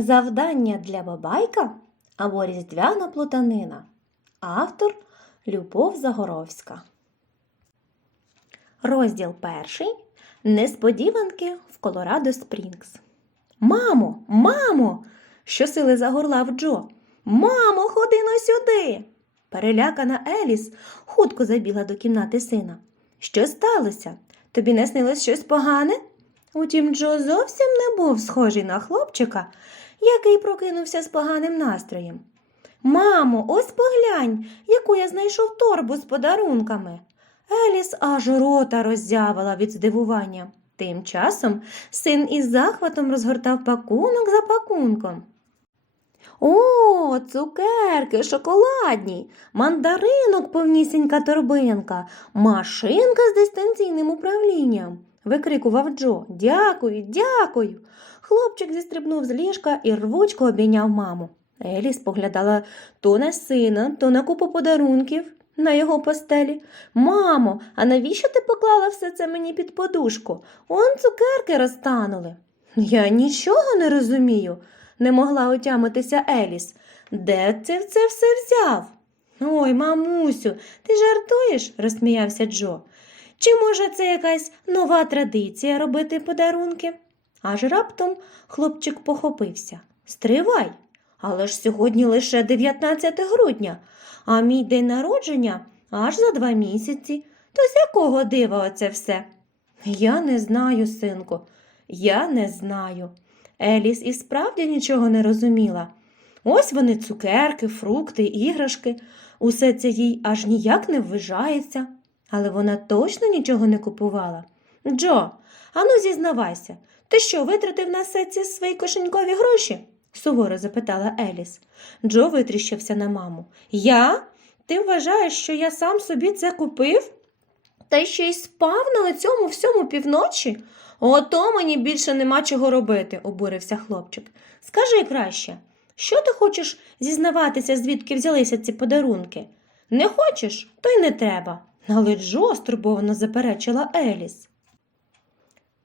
Завдання для бабайка або різдвяна плутанина. Автор Любов Загоровська. Розділ перший. Несподіванки в Колорадо Спрінгс. Мамо, мамо. щосили загорлав Джо. Мамо, ходи но сюди. Перелякана Еліс хутко забігла до кімнати сина. Що сталося? Тобі не снилось щось погане? Утім, Джо зовсім не був схожий на хлопчика, який прокинувся з поганим настроєм. Мамо, ось поглянь, яку я знайшов торбу з подарунками. Еліс аж рота роззявила від здивування. Тим часом син із захватом розгортав пакунок за пакунком. О, цукерки, шоколадні, мандаринок повнісінька торбинка, машинка з дистанційним управлінням. викрикував Джо. Дякую, дякую. Хлопчик зістрибнув з ліжка і рвучко обійняв маму. Еліс поглядала то на сина, то на купу подарунків на його постелі. Мамо, а навіщо ти поклала все це мені під подушку? Он цукерки розтанули. Я нічого не розумію, не могла отямитися Еліс. Де ти це все взяв? Ой, мамусю, ти жартуєш? розсміявся Джо. Чи може це якась нова традиція робити подарунки? Аж раптом хлопчик похопився. Стривай. Але ж сьогодні лише 19 грудня, а мій день народження аж за два місяці. То з якого дива оце все? Я не знаю, синку, я не знаю. Еліс і справді нічого не розуміла. Ось вони цукерки, фрукти, іграшки. Усе це їй аж ніяк не ввижається. Але вона точно нічого не купувала. Джо, ану зізнавайся, ти що, витратив на все ці свої кошенькові гроші? суворо запитала Еліс. Джо витріщився на маму. Я? Ти вважаєш, що я сам собі це купив? Та ще й спав на цьому всьому півночі? Ото мені більше нема чого робити, обурився хлопчик. Скажи краще, що ти хочеш зізнаватися, звідки взялися ці подарунки? Не хочеш, то й не треба. Але Джо стурбовано заперечила Еліс.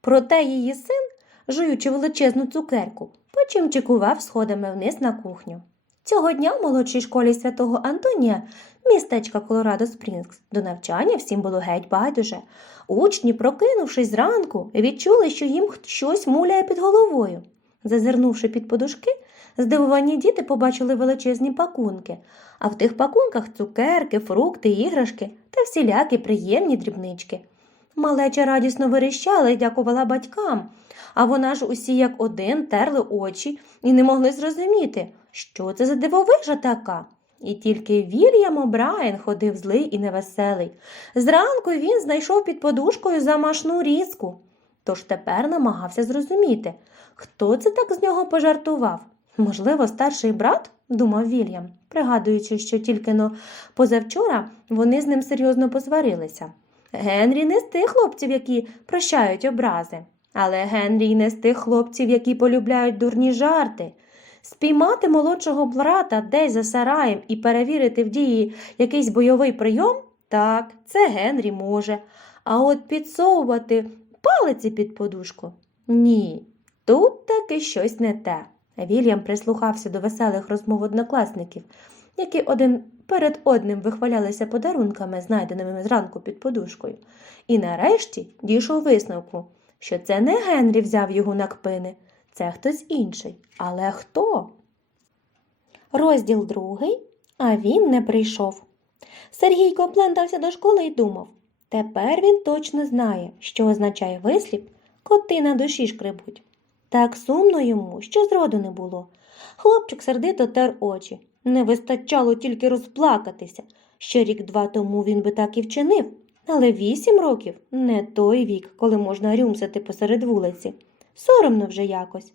Проте її син, жуючи величезну цукерку, почимчикував сходами вниз на кухню. Цього дня в молодшій школі святого Антонія, містечка Колорадо Спрінгс, до навчання всім було геть байдуже. Учні, прокинувшись зранку, відчули, що їм щось муляє під головою. Зазирнувши під подушки, здивовані діти побачили величезні пакунки, а в тих пакунках цукерки, фрукти, іграшки та всілякі приємні дрібнички. Малеча радісно верещала і дякувала батькам, а вона ж усі як один терли очі і не могли зрозуміти, що це за дивовижа така. І тільки Вільям О'Брайен ходив злий і невеселий. Зранку він знайшов під подушкою замашну різку. Тож тепер намагався зрозуміти, хто це так з нього пожартував. Можливо, старший брат, думав Вільям, пригадуючи, що тільки но позавчора вони з ним серйозно посварилися. Генрі не з тих хлопців, які прощають образи, але Генрі не з тих хлопців, які полюбляють дурні жарти. Спіймати молодшого брата десь за сараєм і перевірити в дії якийсь бойовий прийом так, це Генрі може. А от підсовувати палиці під подушку ні, тут таки щось не те. Вільям прислухався до веселих розмов однокласників, які один перед одним вихвалялися подарунками, знайденими зранку під подушкою, і нарешті дійшов висновку, що це не Генрі взяв його на кпини, це хтось інший. Але хто? Розділ другий, а він не прийшов. Сергійко плентався до школи і думав. Тепер він точно знає, що означає вислів коти на душі шкребуть. Так сумно йому, що зроду не було. Хлопчик сердито тер очі. Не вистачало тільки розплакатися. Ще рік-два тому він би так і вчинив, але вісім років не той вік, коли можна рюмсати посеред вулиці. Соромно вже якось.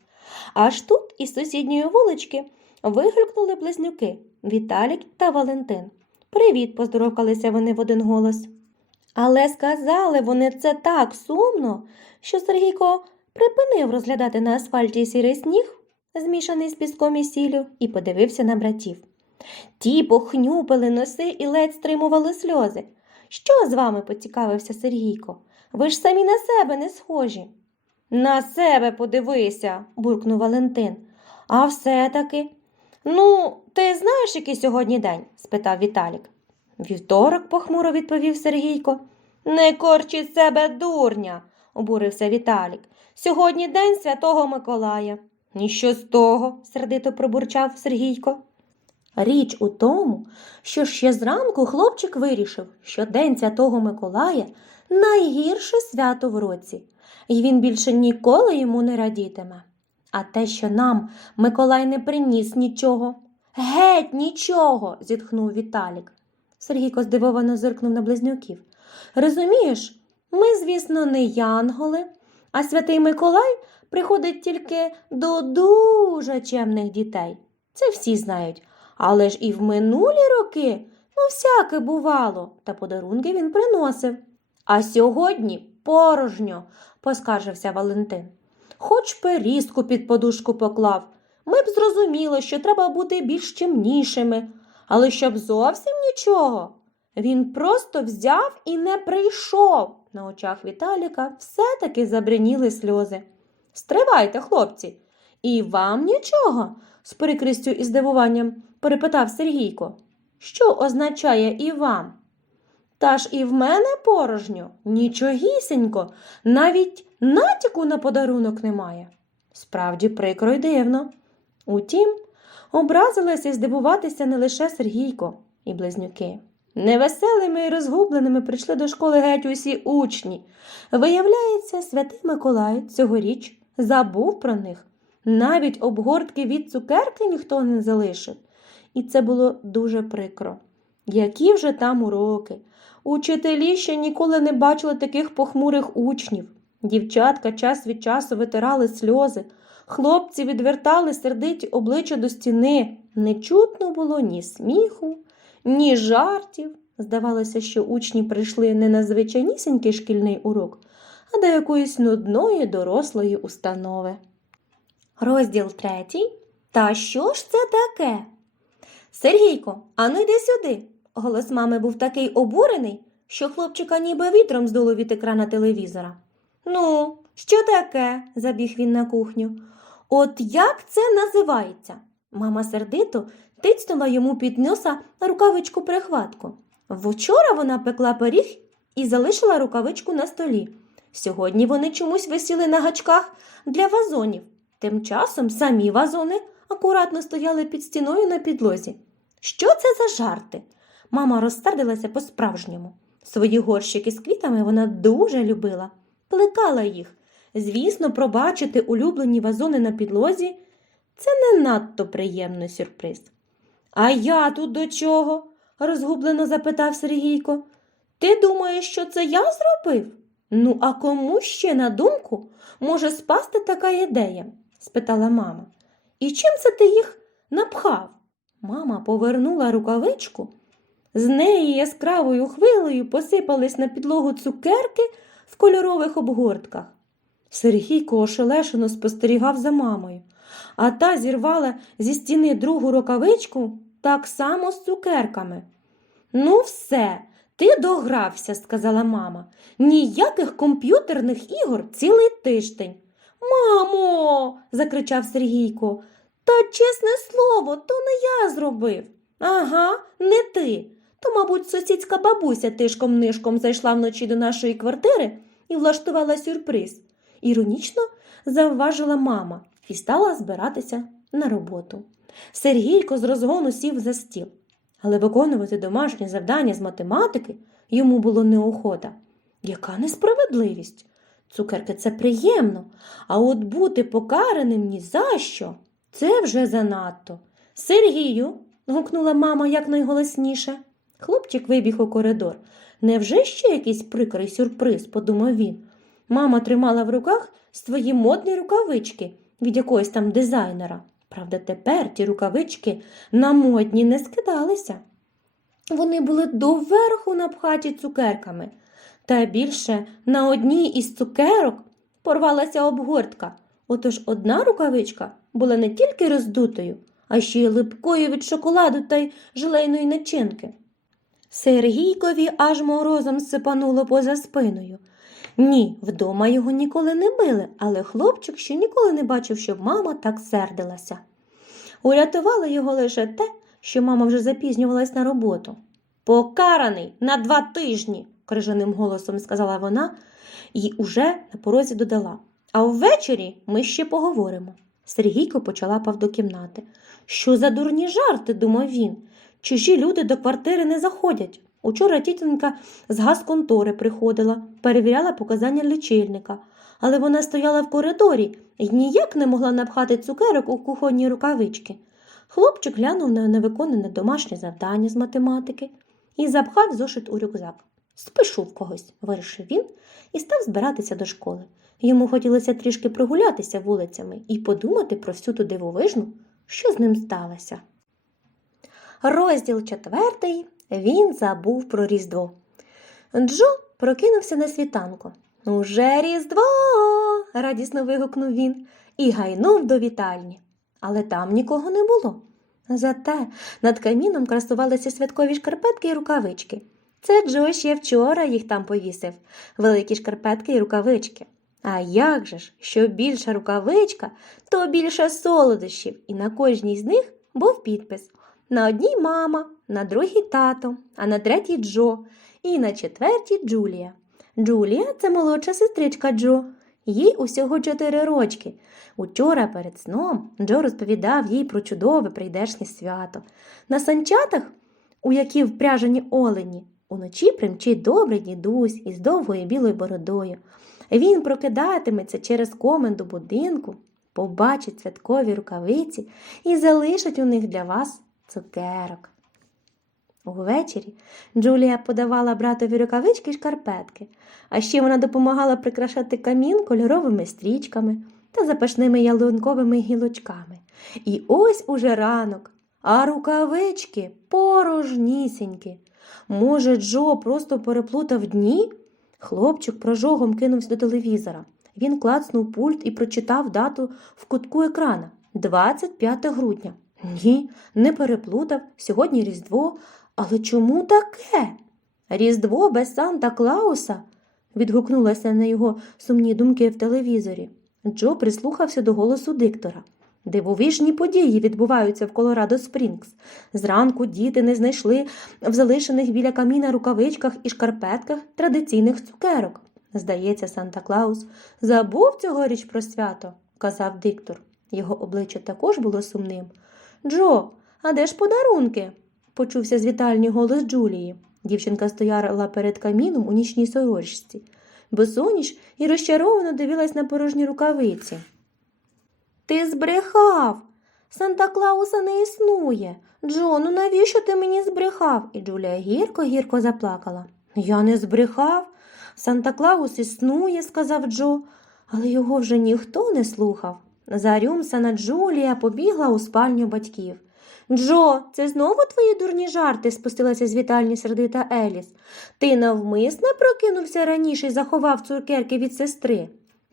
Аж тут із сусідньої вулички вигулькнули близнюки Віталік та Валентин. Привіт, поздоровкалися вони в один голос. Але сказали вони це так сумно, що Сергійко припинив розглядати на асфальті сірий сніг, змішаний з піском і сіллю, і подивився на братів. Ті похнюпили носи і ледь стримували сльози. Що з вами? поцікавився Сергійко. Ви ж самі на себе не схожі. На себе подивися, буркнув Валентин. А все-таки. Ну, ти знаєш, який сьогодні день? спитав Віталік. Вівторок, похмуро відповів Сергійко. Не корчи себе дурня, обурився Віталік. Сьогодні день святого Миколая. Ніщо з того, сердито пробурчав Сергійко. Річ у тому, що ще зранку хлопчик вирішив, що День Святого Миколая найгірше свято в році, і він більше ніколи йому не радітиме. А те, що нам Миколай не приніс нічого. Геть нічого. зітхнув Віталік. Сергійко здивовано зиркнув на близнюків. Розумієш, ми, звісно, не янголи, а святий Миколай приходить тільки до дуже чемних дітей. Це всі знають. Але ж і в минулі роки, ну, всяке бувало, та подарунки він приносив. А сьогодні порожньо, поскаржився Валентин. Хоч перістку під подушку поклав. Ми б зрозуміли, що треба бути більш чимнішими, але щоб зовсім нічого. Він просто взяв і не прийшов. На очах Віталіка все-таки забриніли сльози. Стривайте, хлопці, і вам нічого? з прикрістю і здивуванням перепитав Сергійко. Що означає і вам? Та ж і в мене порожньо, нічогісінько, навіть натяку на подарунок немає. Справді прикро й дивно. Утім, образилися і здивуватися не лише Сергійко і близнюки. Невеселими і розгубленими прийшли до школи геть усі учні. Виявляється, святий Миколай цьогоріч забув про них. Навіть обгортки від цукерки ніхто не залишив. І це було дуже прикро. Які вже там уроки? Учителі ще ніколи не бачили таких похмурих учнів. Дівчатка час від часу витирали сльози, хлопці відвертали сердиті обличчя до стіни. Не чутно було ні сміху, ні жартів. Здавалося, що учні прийшли не на звичайнісінький шкільний урок, а до якоїсь нудної дорослої установи. Розділ третій. Та що ж це таке? Сергійко, ану йди сюди. Голос мами був такий обурений, що хлопчика ніби вітром здуло від екрана телевізора. Ну, що таке? забіг він на кухню. От як це називається? Мама сердито тицнула йому під носа рукавичку прихватку. Вчора вона пекла пиріг і залишила рукавичку на столі. Сьогодні вони чомусь висіли на гачках для вазонів. Тим часом самі вазони акуратно стояли під стіною на підлозі. Що це за жарти? Мама розсердилася по-справжньому. Свої горщики з квітами вона дуже любила, плекала їх. Звісно, пробачити улюблені вазони на підлозі це не надто приємний сюрприз. А я тут до чого? розгублено запитав Сергійко. Ти думаєш, що це я зробив? Ну, а кому ще на думку може спасти така ідея? Спитала мама. І чим це ти їх напхав? Мама повернула рукавичку. З неї яскравою хвилею посипались на підлогу цукерки в кольорових обгортках. Сергійко ошелешено спостерігав за мамою, а та зірвала зі стіни другу рукавичку так само з цукерками. Ну, все, ти догрався, сказала мама. Ніяких комп'ютерних ігор цілий тиждень. Мамо, закричав Сергійко. Та чесне слово, то не я зробив. Ага, не ти. То, мабуть, сусідська бабуся тишком нишком зайшла вночі до нашої квартири і влаштувала сюрприз. Іронічно завважила мама і стала збиратися на роботу. Сергійко з розгону сів за стіл, але виконувати домашнє завдання з математики йому було неохота. Яка несправедливість? Цукерки це приємно, а от бути покараним ні за що – це вже занадто. Сергію, гукнула мама якнайголосніше. Хлопчик вибіг у коридор. Невже ще якийсь прикрий сюрприз, подумав він. Мама тримала в руках свої модні рукавички від якогось там дизайнера. Правда, тепер ті рукавички на модні не скидалися. Вони були доверху напхаті цукерками. Та більше на одній із цукерок порвалася обгортка. Отож одна рукавичка була не тільки роздутою, а ще й липкою від шоколаду та й желейної начинки. Сергійкові аж морозом сипануло поза спиною. Ні, вдома його ніколи не били, але хлопчик ще ніколи не бачив, щоб мама так сердилася. Урятувало його лише те, що мама вже запізнювалась на роботу. Покараний на два тижні, крижаним голосом сказала вона і уже на порозі додала. А ввечері ми ще поговоримо. Сергійко почалапав до кімнати. Що за дурні жарти, думав він. Чужі люди до квартири не заходять. Учора тітонька з газконтори приходила, перевіряла показання лічильника, але вона стояла в коридорі і ніяк не могла напхати цукерок у кухонні рукавички. Хлопчик глянув на невиконане домашнє завдання з математики і запхав зошит у рюкзак. Спишу в когось, вирішив він і став збиратися до школи. Йому хотілося трішки прогулятися вулицями і подумати про всю ту дивовижну, що з ним сталося. Розділ четвертий він забув про Різдво. Джо прокинувся на світанку. Уже Різдво. радісно вигукнув він і гайнув до вітальні. Але там нікого не було. Зате над каміном красувалися святкові шкарпетки і рукавички. Це Джо ще вчора їх там повісив великі шкарпетки і рукавички. А як же ж, що більша рукавичка, то більше солодощів, і на кожній з них був підпис. На одній мама, на другій тато, а на третій Джо, і на четвертій Джулія. Джулія це молодша сестричка Джо. Їй усього чотири рочки. Учора перед сном Джо розповідав їй про чудове прийдешнє свято. На санчатах, у які впряжені олені, уночі примчить добрий дідусь із довгою білою бородою. Він прокидатиметься через комен до будинку, побачить святкові рукавиці і залишить у них для вас цукерок. Увечері Джулія подавала братові рукавички й шкарпетки, а ще вона допомагала прикрашати камін кольоровими стрічками та запашними ялинковими гілочками. І ось уже ранок, а рукавички порожнісінькі. Може, Джо просто переплутав дні? Хлопчик прожогом кинувся до телевізора. Він клацнув пульт і прочитав дату в кутку екрана 25 грудня. Ні, не переплутав. Сьогодні Різдво. Але чому таке? Різдво без Санта Клауса? відгукнулася на його сумні думки в телевізорі. Джо прислухався до голосу диктора. Дивовижні події відбуваються в Колорадо Спрінгс. Зранку діти не знайшли в залишених біля каміна рукавичках і шкарпетках традиційних цукерок. Здається, Санта Клаус забув цьогоріч про свято, казав диктор. Його обличчя також було сумним. Джо, а де ж подарунки? почувся з вітальні голос Джулії. Дівчинка стояла перед каміном у нічній сорочці, босоніж і розчаровано дивилась на порожні рукавиці. Ти збрехав. Санта Клауса не існує. Джо, ну навіщо ти мені збрехав? І Джулія гірко гірко заплакала. Я не збрехав. Санта Клаус існує, сказав Джо, але його вже ніхто не слухав. Зарюмсана Джулія побігла у спальню батьків. Джо, це знову твої дурні жарти, спустилася з вітальні сердита Еліс. Ти навмисно прокинувся раніше і заховав цукерки від сестри.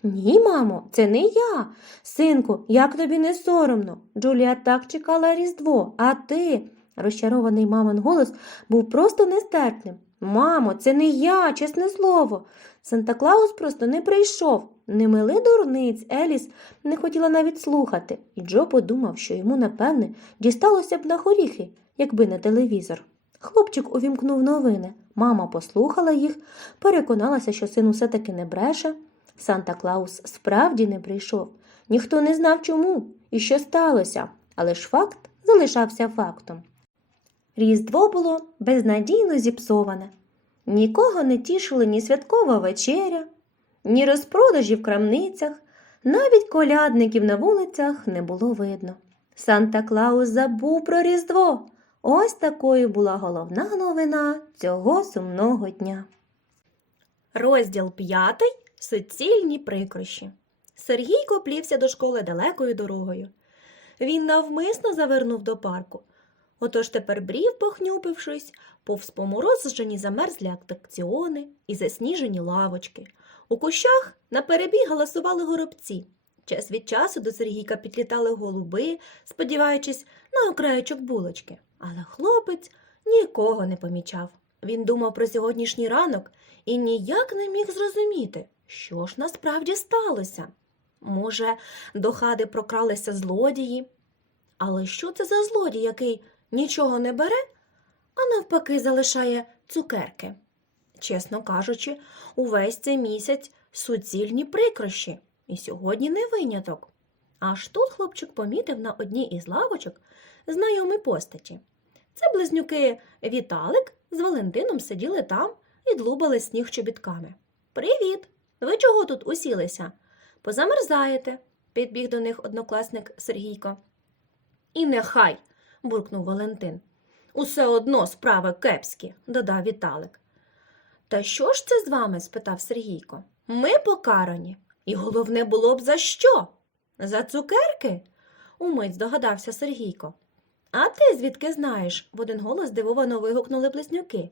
Ні, мамо, це не я. Синку, як тобі не соромно? Джулія так чекала Різдво, а ти. Розчарований мамин голос був просто нестерпним. Мамо, це не я, чесне слово. Санта Клаус просто не прийшов. Не мили дурниць, Еліс не хотіла навіть слухати, і Джо подумав, що йому, напевне, дісталося б на хоріхи, якби не телевізор. Хлопчик увімкнув новини. Мама послухала їх, переконалася, що син усе таки не бреше. Санта Клаус справді не прийшов. Ніхто не знав чому і що сталося, але ж факт залишався фактом. Різдво було безнадійно зіпсоване. Нікого не тішили ні святкова вечеря, ні розпродажі в крамницях, навіть колядників на вулицях не було видно. Санта Клаус забув про Різдво. Ось такою була головна новина цього сумного дня. Розділ п'ятий суцільні прикрощі. Сергійко плівся до школи далекою дорогою. Він навмисно завернув до парку. Отож тепер брів, похнюпившись, повз поморозжені замерзлі атракціони і засніжені лавочки. У кущах наперебій галасували горобці. Час від часу до Сергійка підлітали голуби, сподіваючись на окраєчок булочки. Але хлопець нікого не помічав. Він думав про сьогоднішній ранок і ніяк не міг зрозуміти, що ж насправді сталося. Може, до хати прокралися злодії, Але що це за злодій, який нічого не бере, а навпаки залишає цукерки? Чесно кажучи, увесь цей місяць суцільні прикрощі, і сьогодні не виняток. Аж тут хлопчик помітив на одній із лавочок знайомі постаті. Це близнюки Віталик з Валентином сиділи там і длубали сніг чобітками. Привіт! Ви чого тут усілися? Позамерзаєте, підбіг до них однокласник Сергійко. І нехай, буркнув Валентин. Усе одно справи кепські, додав Віталик. Та що ж це з вами? спитав Сергійко. Ми покарані. І головне було б за що? За цукерки? умить здогадався Сергійко. А ти звідки знаєш? в один голос здивовано вигукнули близнюки.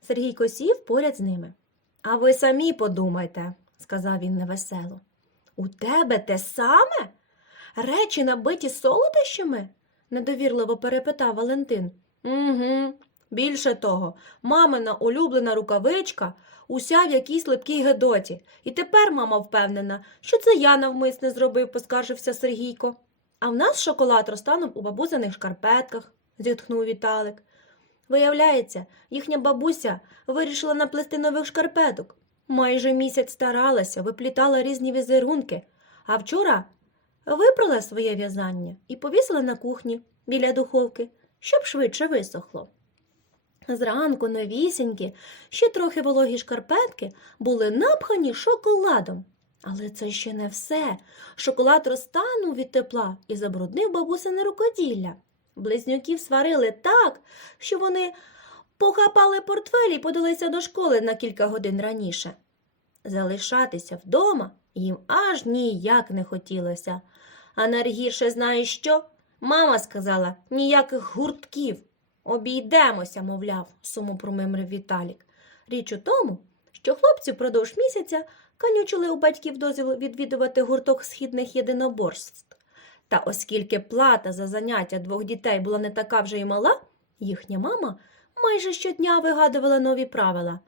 Сергійко сів поряд з ними. А ви самі подумайте, сказав він невесело. У тебе те саме? Речі набиті солодощами? недовірливо перепитав Валентин. Угу. Більше того, мамина улюблена рукавичка уся в якійсь липкій гедоті. І тепер мама впевнена, що це я навмисне зробив, поскаржився Сергійко. А в нас шоколад розтанув у бабусиних шкарпетках, зітхнув Віталик. Виявляється, їхня бабуся вирішила наплести нових шкарпеток. Майже місяць старалася, виплітала різні візерунки, а вчора випрала своє в'язання і повісила на кухні біля духовки, щоб швидше висохло. Зранку новісінькі, ще трохи вологі шкарпетки були напхані шоколадом. Але це ще не все. Шоколад розтанув від тепла і забруднив бабусине рукоділля. Близнюків сварили так, що вони похапали портфелі і подалися до школи на кілька годин раніше. Залишатися вдома їм аж ніяк не хотілося. А найгірше знаєш що? Мама сказала ніяких гуртків. Обійдемося, мовляв, суму промимрив Віталік. Річ у тому, що хлопці впродовж місяця канючили у батьків дозвіл відвідувати гурток східних єдиноборств. Та оскільки плата за заняття двох дітей була не така вже й мала, їхня мама майже щодня вигадувала нові правила.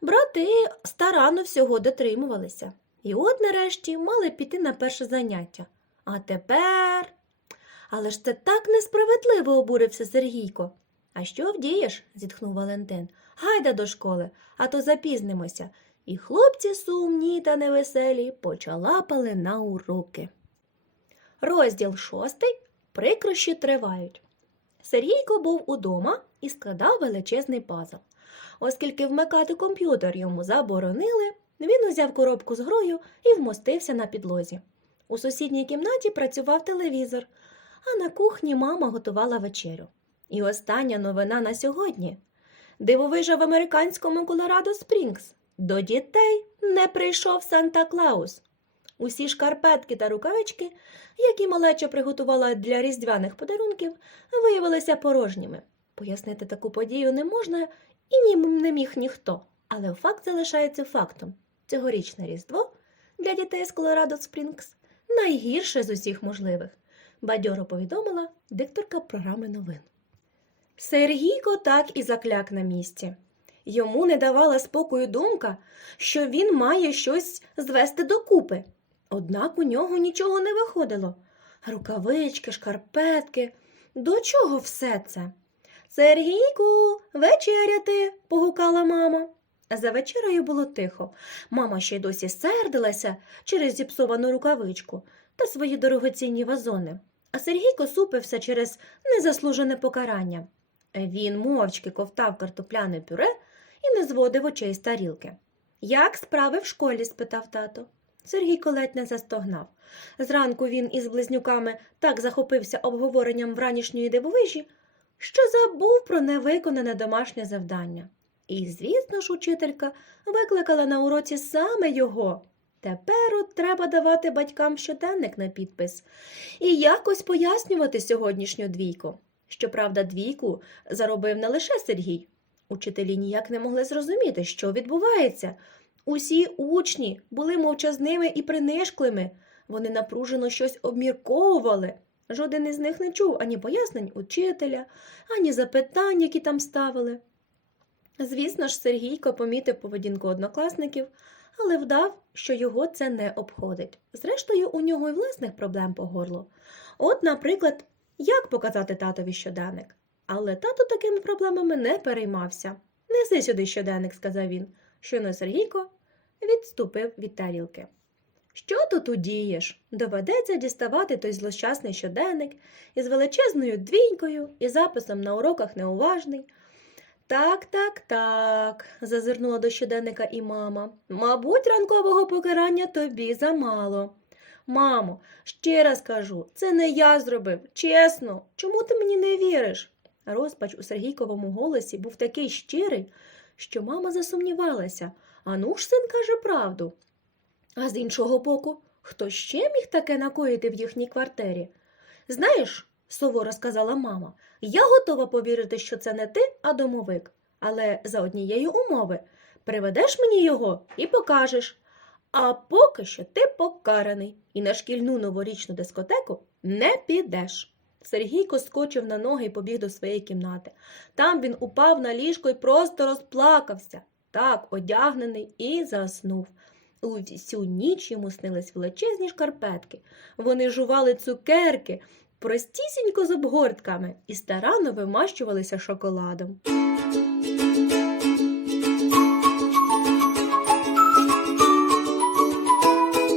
Брати старанно всього дотримувалися. І от нарешті мали піти на перше заняття. А тепер. Але ж це так несправедливо, обурився Сергійко. А що вдієш? зітхнув Валентин. Гайда до школи, а то запізнимося. І хлопці сумні та невеселі почалапали на уроки. Розділ шостий. Прикрощі тривають. Сергійко був удома і складав величезний пазл. Оскільки вмикати комп'ютер йому заборонили, він узяв коробку з грою і вмостився на підлозі. У сусідній кімнаті працював телевізор, а на кухні мама готувала вечерю. І остання новина на сьогодні. Дивовижа в американському Колорадо Спрінгс. До дітей не прийшов Санта Клаус. Усі шкарпетки та рукавички, які малеча приготувала для різдвяних подарунків, виявилися порожніми. Пояснити таку подію не можна і не міг ніхто, але факт залишається фактом. Цьогорічне Різдво для дітей з Колорадо Спрінгс найгірше з усіх можливих, бадьоро повідомила дикторка програми новин. Сергійко так і закляк на місці. Йому не давала спокою думка, що він має щось звести докупи. Однак у нього нічого не виходило. Рукавички, шкарпетки. До чого все це? Сергійку, вечеряти, погукала мама. За вечерею було тихо. Мама ще й досі сердилася через зіпсовану рукавичку та свої дорогоцінні вазони, а Сергійко супився через незаслужене покарання. Він мовчки ковтав картопляне пюре і не зводив очей з тарілки. Як справи в школі? спитав тато. Сергій ледь не застогнав. Зранку він із близнюками так захопився обговоренням вранішньої дивовижі, що забув про невиконане домашнє завдання. І, звісно ж, учителька викликала на уроці саме його. Тепер от треба давати батькам щоденник на підпис і якось пояснювати сьогоднішню двійку. Щоправда, двійку заробив не лише Сергій. Учителі ніяк не могли зрозуміти, що відбувається. Усі учні були мовчазними і принишклими. Вони напружено щось обмірковували. Жоден із них не чув ані пояснень учителя, ані запитань, які там ставили. Звісно ж, Сергійко помітив поведінку однокласників, але вдав, що його це не обходить. Зрештою, у нього й власних проблем по горлу. От, наприклад, як показати татові щоденник. Але тато такими проблемами не переймався. Неси сюди щоденник, сказав він. Щойно Сергійко відступив від тарілки. Що тут удієш? Доведеться діставати той злощасний щоденник із величезною двінькою і записом на уроках неуважний. Так, так, так, зазирнула до щоденника і мама. Мабуть, ранкового покарання тобі замало. Мамо, ще раз кажу, це не я зробив, чесно. Чому ти мені не віриш? Розпач у Сергійковому голосі був такий щирий, що мама засумнівалася. А ну ж син каже правду. А з іншого боку, хто ще міг таке накоїти в їхній квартирі? Знаєш, суворо сказала мама, я готова повірити, що це не ти, а домовик. Але за однієї умови приведеш мені його і покажеш. А поки що ти покараний і на шкільну новорічну дискотеку не підеш. Сергійко скочив на ноги і побіг до своєї кімнати. Там він упав на ліжко і просто розплакався, так одягнений і заснув. У всю ніч йому снились величезні шкарпетки. Вони жували цукерки, простісінько з обгортками і старанно вимащувалися шоколадом.